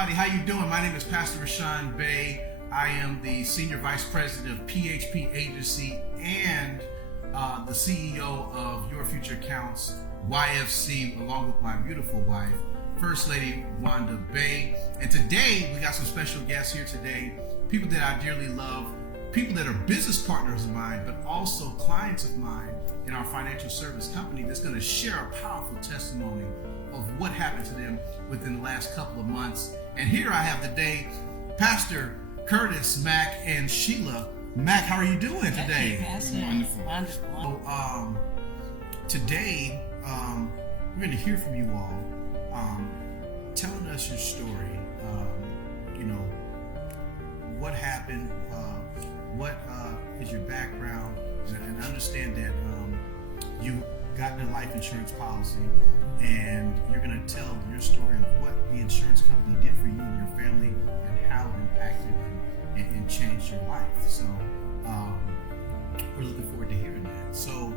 everybody. How you doing? My name is Pastor Rashawn Bey. I am the Senior Vice President of PHP Agency and the CEO of Your Future Counts YFC, along with my beautiful wife, First Lady Wanda Bey. And today, we got some special guests here today, people that I dearly love, people that are business partners of mine, but also clients of mine in our financial service company that's going to share a powerful testimony of what happened to them within the last couple of months. And here I have today Pastor Curtis Mack and Sheila Mack. How are you doing today? Wonderful. So, today we're going to hear from you all, telling us your story. What happened? What is your background? And I understand that you gotten a life insurance policy, and you're going to tell your story of what the insurance company did for you and your family and how it impacted and changed your life. So we're looking forward to hearing that. So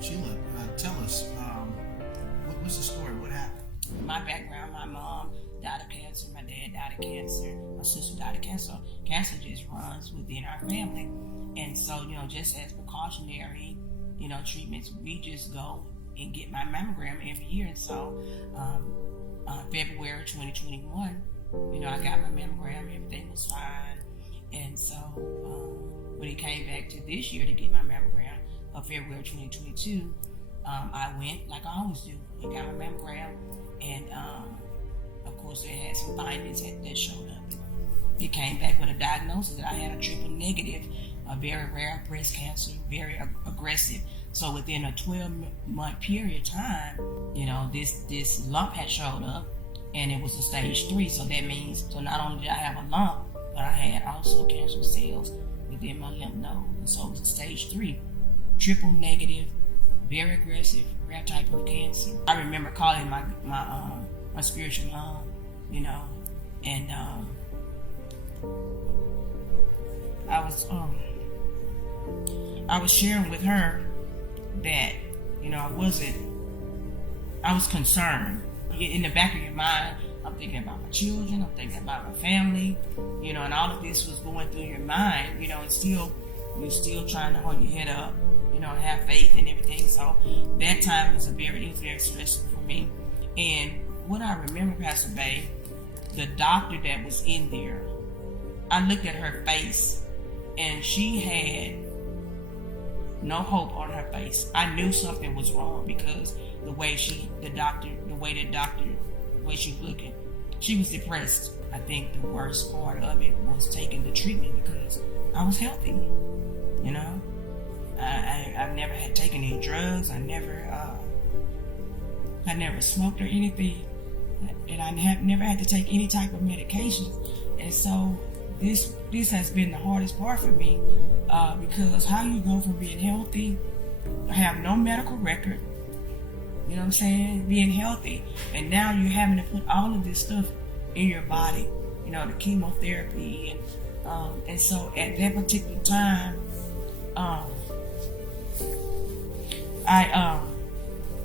Sheila, tell us, what's the story? What happened? My background, my mom died of cancer, my dad died of cancer, my sister died of cancer. Cancer just runs within our family. And so, just as precautionary, treatments, we just go and get my mammogram every year. And so, February 2021, I got my mammogram, everything was fine. And so, when it came back to this year to get my mammogram of February 2022, I went like I always do and got my mammogram. And, of course, it had some findings that showed up. It came back with a diagnosis that I had a triple negative, a very rare breast cancer, very aggressive. So within a 12-month period of time, this lump had showed up, and it was a stage 3. So that means, not only did I have a lump, but I had also cancer cells within my lymph node. And so it was a stage 3, triple negative, very aggressive, rare type of cancer. I remember calling my spiritual mom, and I was sharing with her that, I was concerned. In the back of your mind, I'm thinking about my children, I'm thinking about my family, and all of this was going through your mind, and you're still trying to hold your head up, and have faith and everything. So that time was very stressful for me. And what I remember, Pastor Bey, the doctor that was in there, I looked at her face, and she had no hope on her face. I knew something was wrong because the way she was looking, she was depressed. I think the worst part of it was taking the treatment because I was healthy. I've never had taken any drugs. I never smoked or anything, and I never had to take any type of medication. And so this has been the hardest part for me, because how you go from being healthy, have no medical record, being healthy, and now you're having to put all of this stuff in your body, the chemotherapy, and so at that particular time, I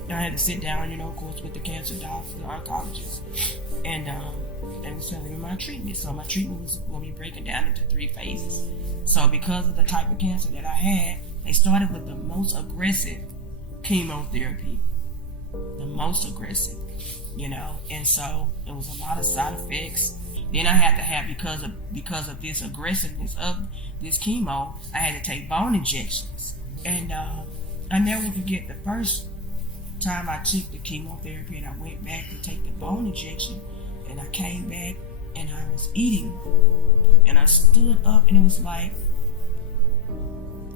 had to sit down, of course, with the cancer doctor, the oncologist, and was telling me my treatment. So my treatment was going to be breaking down into 3 phases. So because of the type of cancer that I had, they started with the most aggressive chemotherapy, and so it was a lot of side effects. Then I had to have, because of this aggressiveness of this chemo, I had to take bone injections. And I never forget the first time I took the chemotherapy and I went back to take the bone injection, and I came back and I was eating, and I stood up, and it was like,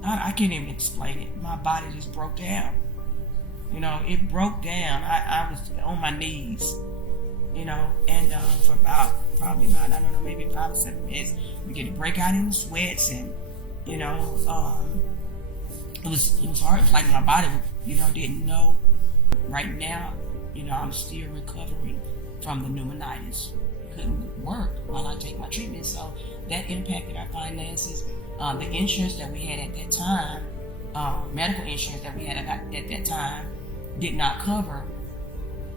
I can't even explain it. My body just broke down. It broke down. I was on my knees, and for probably about, I don't know, maybe 5 or 7 minutes, we get to break out in sweats, and, it was hard. It was like my body, didn't know. Right now, I'm still recovering from the pneumonitis. It couldn't work while I take my treatment. So that impacted our finances. The insurance that we had at that time, medical insurance that we had at that time, did not cover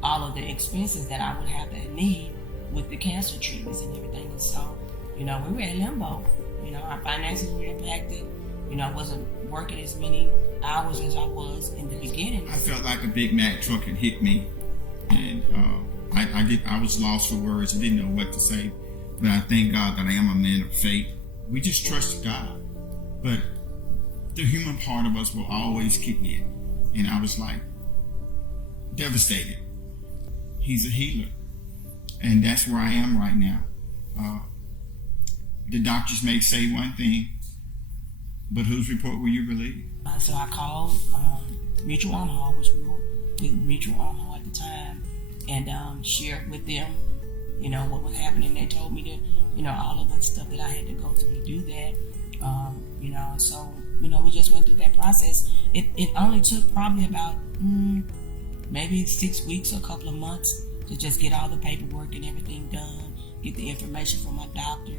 all of the expenses that I would have to need with the cancer treatments and everything. And so, we were at limbo. Our finances were impacted. I wasn't working as many hours as I was in the beginning. I felt like a Big Mac truck had hit me, and I was lost for words. I didn't know what to say. But I thank God that I am a man of faith. We just trust God. But the human part of us will always kick in. And I was like devastated. He's a healer. And that's where I am right now. The doctors may say one thing, but whose report will you believe? So I called Mutual Omaha, which we were with Mutual Omaha at the time, and shared with them, what was happening. They told me to, all of the stuff that I had to go through to do that. So, we just went through that process. It only took probably about maybe 6 weeks, a couple of months to just get all the paperwork and everything done, get the information from my doctor,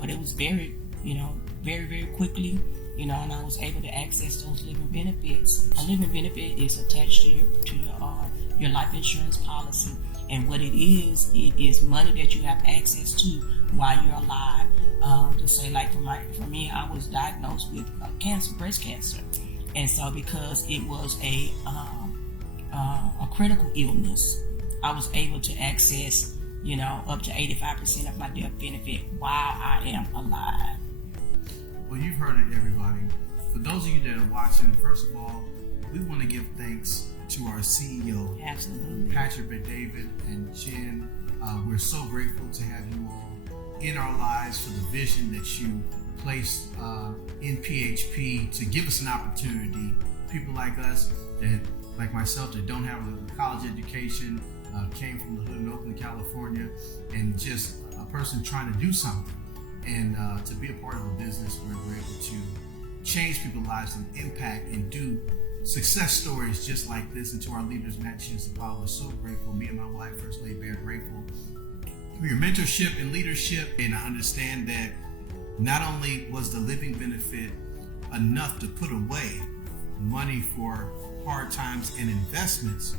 but it was very, very, very quickly, and I was able to access those living benefits. A living benefit is attached to your life insurance policy, and what it is money that you have access to while you're alive. To say, like for me, I was diagnosed with breast cancer, and so because it was a critical illness, I was able to access, up to 85% of my death benefit while I am alive. Well, you've heard it, everybody. For those of you that are watching, first of all, we want to give thanks to our CEO, Absolutely, Patrick Bet-David and Jen. We're so grateful to have you all in our lives for the vision that you placed in PHP to give us an opportunity. People like us, that like myself, that don't have a college education, came from the hood in Oakland, California, and just a person trying to do something. And to be a part of a business where we're able to change people's lives and impact and do success stories just like this. And to our leaders, Matt Chinsapala, we're so grateful. Me and my wife, First Lady Bear, grateful for your mentorship and leadership. And I understand that not only was the living benefit enough to put away money for hard times and investments,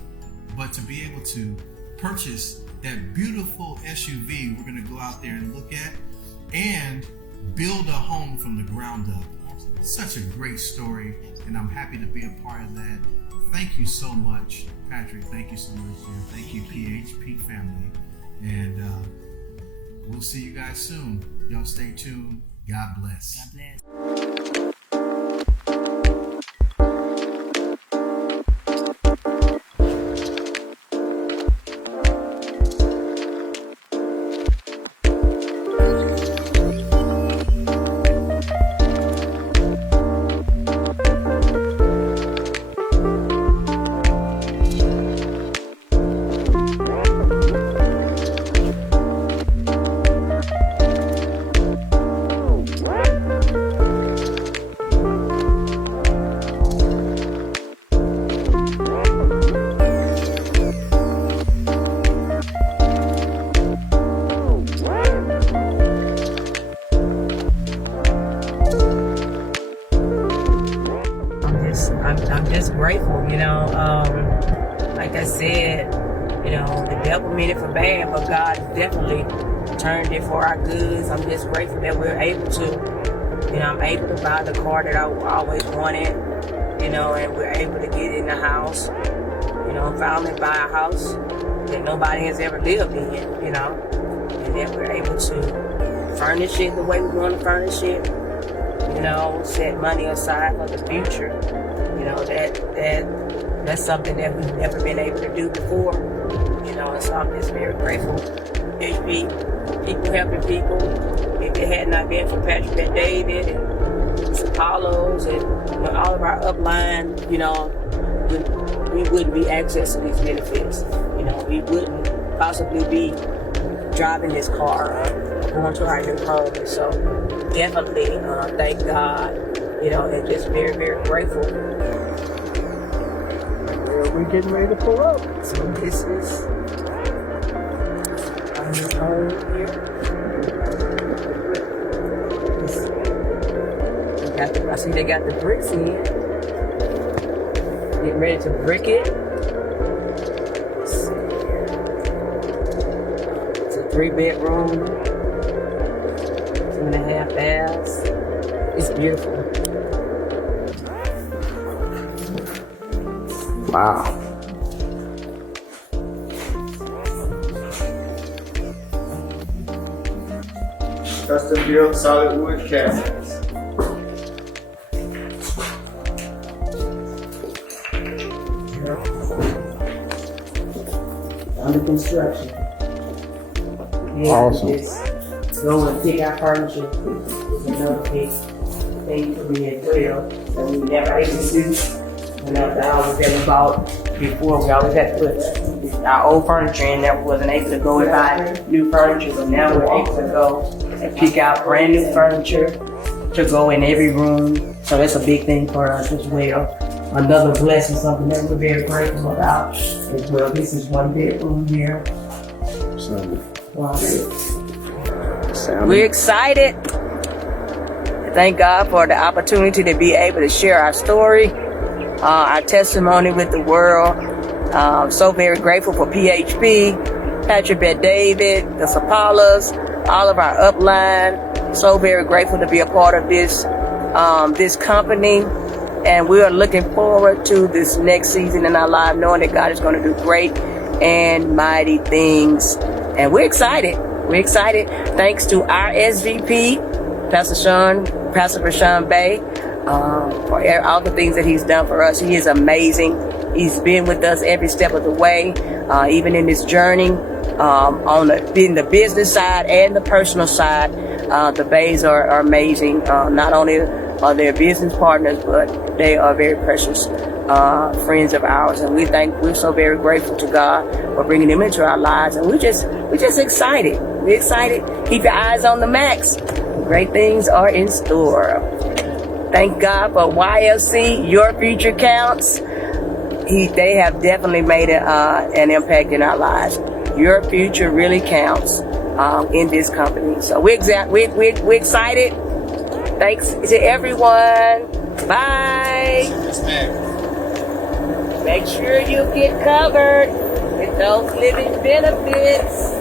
but to be able to purchase that beautiful SUV we're going to go out there and look at and build a home from the ground up. Such a great story, and I'm happy to be a part of that. Thank you so much, Patrick. Thank you so much, Jen. Thank you, PHP family. And we'll see you guys soon. Y'all stay tuned. God bless. God bless. I'm just grateful, like I said, the devil meant it for bad, but God definitely turned it for our goods. I'm just grateful that we're able to, I'm able to buy the car that I always wanted, and we're able to get in the house, finally buy a house that nobody has ever lived in, and then we're able to furnish it the way we want to furnish it, set money aside for the future. That's something that we've never been able to do before, and so I'm just very grateful. HP, people helping people. If it had not been for Patrick Bet-David and Apollos and all of our upline, we wouldn't be accessing these benefits. We wouldn't possibly be driving this car or going to our new home. So definitely thank God, and just very, very grateful. We're getting ready to pull up. So this is our new home here. I see they got the bricks in. Getting ready to brick it. To 3-bedroom, 2.5 baths. It's beautiful. Wow. Custom built solid wood cabinets. Under construction. Yeah, Awesome. Just go and pick out furniture is another big thing for me as well that we never able to do. And after I was ever bought before, we always had to put our old furniture in there. We wasn't able to go and buy new furniture, but now we're able to go and pick out brand new furniture to go in every room. So that's a big thing for us as well. Another blessing, something that we're very grateful about as well. This is 1 bedroom here. Wow. We're excited. Thank God for the opportunity to be able to share our story, our testimony with the world. So very grateful for PHP, Patrick Bet-David, the Sapalas, all of our upline. So very grateful to be a part of this company. And we are looking forward to this next season in our life, knowing that God is going to do great and mighty things. And we're excited. We're excited. Thanks to our SVP, Pastor Rashawn Bey, for all the things that he's done for us. He is amazing. He's been with us every step of the way, even in this journey, in the business side and the personal side. The Bays are amazing. Not only are they business partners, but they are very precious friends of ours, and we're so very grateful to God for bringing them into our lives, and we're just excited. We're excited. Keep your eyes on the Max. Great things are in store. Thank God for YFC. Your future counts. They have definitely made an impact in our lives. Your future really counts in this company. So we're excited. Thanks to everyone. Bye. Make sure you get covered with those living benefits.